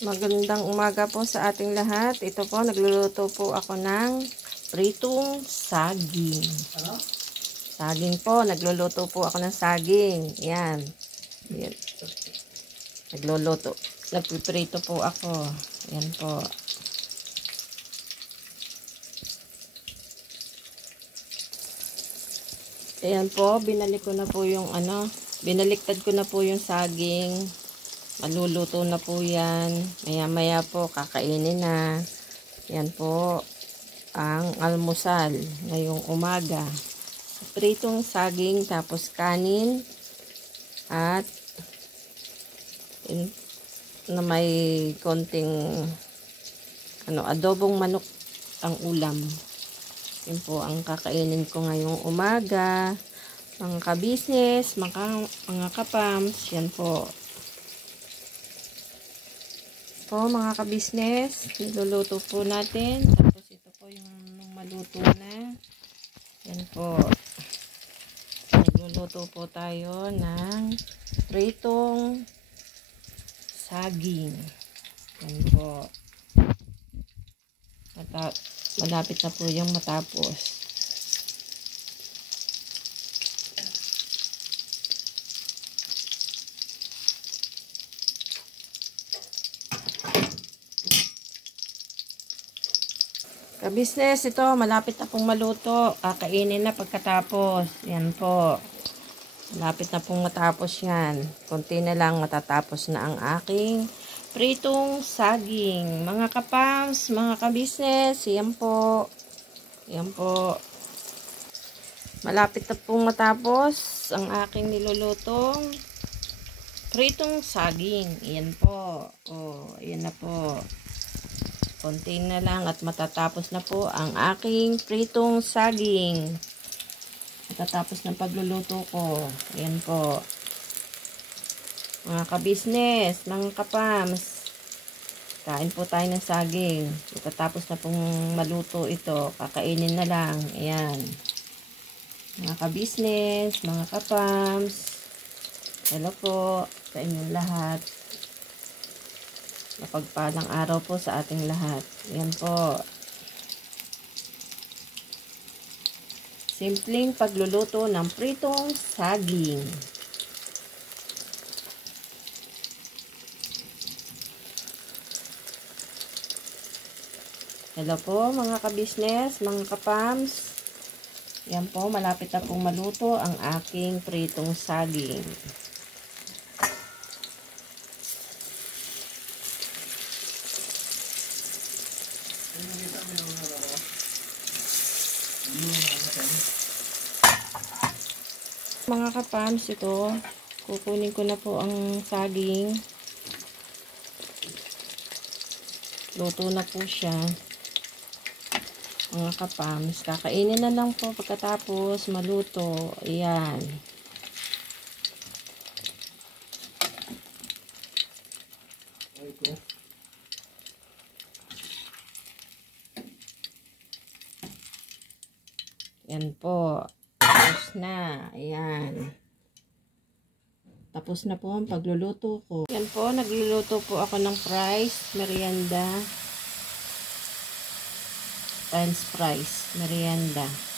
Magandang umaga po sa ating lahat. Ito po, nagluluto po ako ng pritong saging. Saging po, nagluluto po ako ng saging. Yan. Yan. Nagluluto. Nagpiprito po ako. Yan po. Ayan po, binalik ko na po yung binaliktad ko na po yung saging. Maluluto na po yan. Maya-maya po, kakainin na. Yan po, ang almusal ngayong umaga. Pritong saging, tapos kanin, at na may konting adobong manok ang ulam. Yan po ang kakainin ko ngayong umaga. Mga ka-business, mga kapams, yan po. Mga ka-business, niluluto po natin. Tapos ito po yung maluto na. Yan po. Nagluluto po tayo ng pritong saging. Yan po. Malapit na po yung matapos. Ka-business, ito, malapit na pong maluto. Kakainin na pagkatapos. Yan po. Malapit na pong matapos yan. Konti na lang matatapos na ang aking pritong saging. Mga kapams, mga ka-business, yan po. Yan po. Malapit na pong matapos ang aking nilulutong pritong saging. Yan po. Yan na po. Konti na lang at matatapos na po ang aking pritong saging. Matatapos ng pagluluto ko. Ayan po. Mga ka-business, mga kapams, kain po tayo ng saging. Matatapos na pong maluto ito. Kakainin na lang. Ayan. Mga ka-business, mga kapams, hello po sa inyong lahat. Mapagpalang araw po sa ating lahat. Yan po. Simpleng pagluluto ng pritong saging. Hello po mga ka-business, mga kapams. Yan po, malapit na pong maluto ang aking pritong saging. Mga kapams, ito, kukunin ko na po ang saging. Luto na po siya. Mga kapams, kakainin na lang po pagkatapos maluto. Ayan. Yan po. Tapos na. Ayan. Tapos na po ang pagluluto ko. Yan po. Nagluluto po ako ng fries. Merienda. French fries. Merienda.